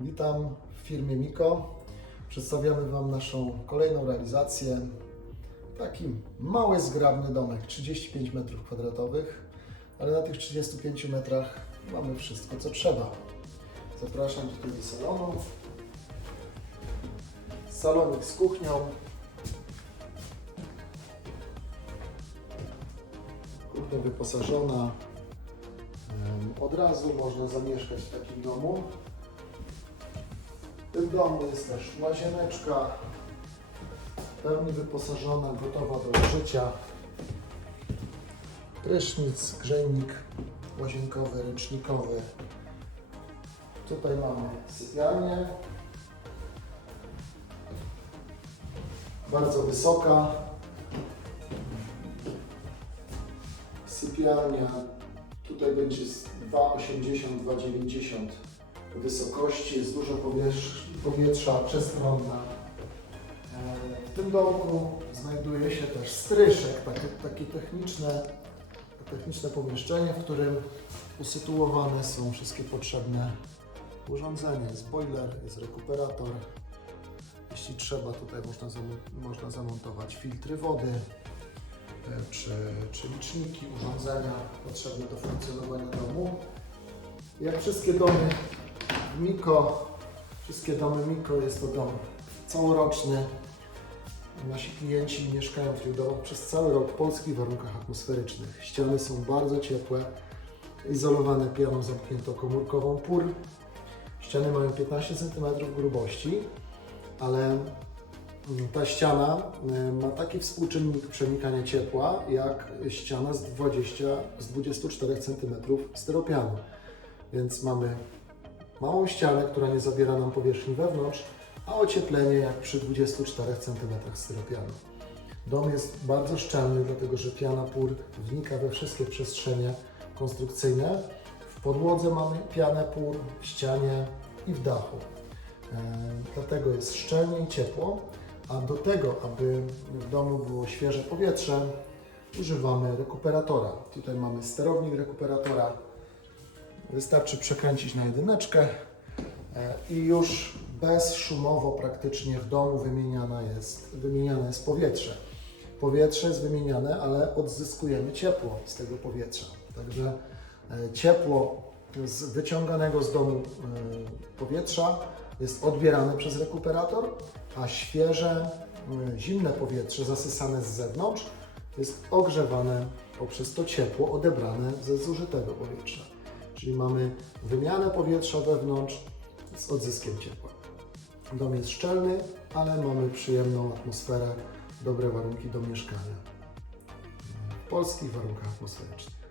Witam w firmie Miko. Przedstawiamy Wam naszą kolejną realizację. Taki mały, zgrabny domek, 35 m2, ale na tych 35 metrach mamy wszystko, co trzeba. Zapraszam tutaj do salonu. Salonik z kuchnią. Kuchnia wyposażona. Od razu można zamieszkać w takim domu. W tym domu jest też łazieneczka, w pełni wyposażona, gotowa do użycia. Prysznic, grzejnik łazienkowy, ręcznikowy. Tutaj mamy sypialnię. Bardzo wysoka. Sypialnia tutaj będzie z 2,80-2,90 wysokości, jest dużo powietrza, przestronna. E, W tym domku znajduje się też stryszek, takie, takie techniczne, techniczne pomieszczenie, w którym usytuowane są wszystkie potrzebne urządzenia. Jest boiler, jest rekuperator. Jeśli trzeba, tutaj można, można zamontować filtry wody, e, czy, czy liczniki, urządzenia potrzebne do funkcjonowania domu. Jak wszystkie domy Miko, wszystkie domy Miko jest to dom całoroczny. Nasi klienci mieszkają w tych domach przez cały rok w polskich warunkach atmosferycznych. Ściany są bardzo ciepłe, izolowane pianą zamkniętą komórkową PUR. Ściany mają 15 cm grubości, ale mm, ta ściana y, ma taki współczynnik przenikania ciepła jak ściana z 20, z 24 cm styropianu. Więc mamy małą ścianę, która nie zabiera nam powierzchni wewnątrz, a ocieplenie jak przy 24 cm styropianu. Dom jest bardzo szczelny, dlatego że piana PUR wnika we wszystkie przestrzenie konstrukcyjne. W podłodze mamy pianę PUR, w ścianie i w dachu. E, dlatego jest szczelnie i ciepło, a do tego, aby w domu było świeże powietrze, używamy rekuperatora. Tutaj mamy sterownik rekuperatora. Wystarczy przekręcić na jedyneczkę e, i już bezszumowo praktycznie w domu wymieniana jest, wymieniane jest powietrze. Powietrze jest wymieniane, ale odzyskujemy ciepło z tego powietrza. Także e, ciepło z wyciąganego z domu e, powietrza jest odbierane przez rekuperator, a świeże, zimne powietrze zasysane z zewnątrz jest ogrzewane poprzez to ciepło odebrane ze zużytego powietrza. Czyli mamy wymianę powietrza wewnątrz z odzyskiem ciepła. Dom jest szczelny, ale mamy przyjemną atmosferę, dobre warunki do mieszkania w polskich warunkach atmosferycznych.